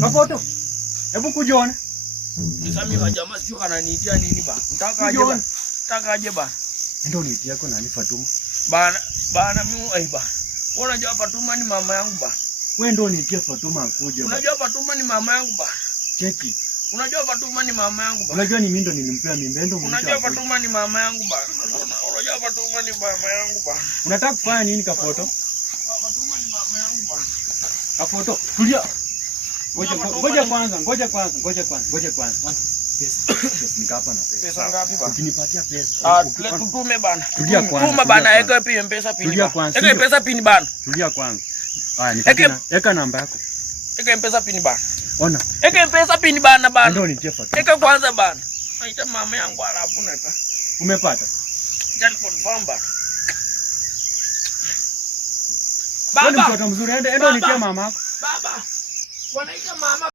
Kafoto. Hebu kujiona. Nisami majamaa sio ananiitia nini ba? Nataka aje ba. Nataka aje ba. Ndio niitia yako nani Fatuma? Bana mimi ba. Unajua Fatuma ni mama yangu ba. Wewe ndio niitia Fatuma akuje ba. Unajua Fatuma ni mama yangu ba. Cheki. Unajua Fatuma ni mama yangu ba. Unajua ni mimi ndo nilimpea mimba ndio. Unajua Fatuma ni mama yangu ba. Unajua Fatuma ni mama yangu ba. Unataka kufanya nini Kafoto? Fatuma ni mama yangu ba. Kafoto, tulia. Ngoja kwanza. Pesa nikapa na pesa. Pesa ngapi ba? Ukinipatia pesa. Tutume bana. Tulia kwanza. Tuma bana, eka pia mpesa pini. Tulia kwanza. Eka mpesa pini bana. Tulia kwanza. Haya, nipatie. Eka namba yako. Eka mpesa pini bana. Ona. Eka mpesa pini bana bana. Ndio nitie Fatuma. Eka kwanza bana. Naita mama yangu alafu naipa. Umepata? Jani confirm bana. Baba. Mtoto mzuri, enda nitie mama yako. Baba. Wanaita mama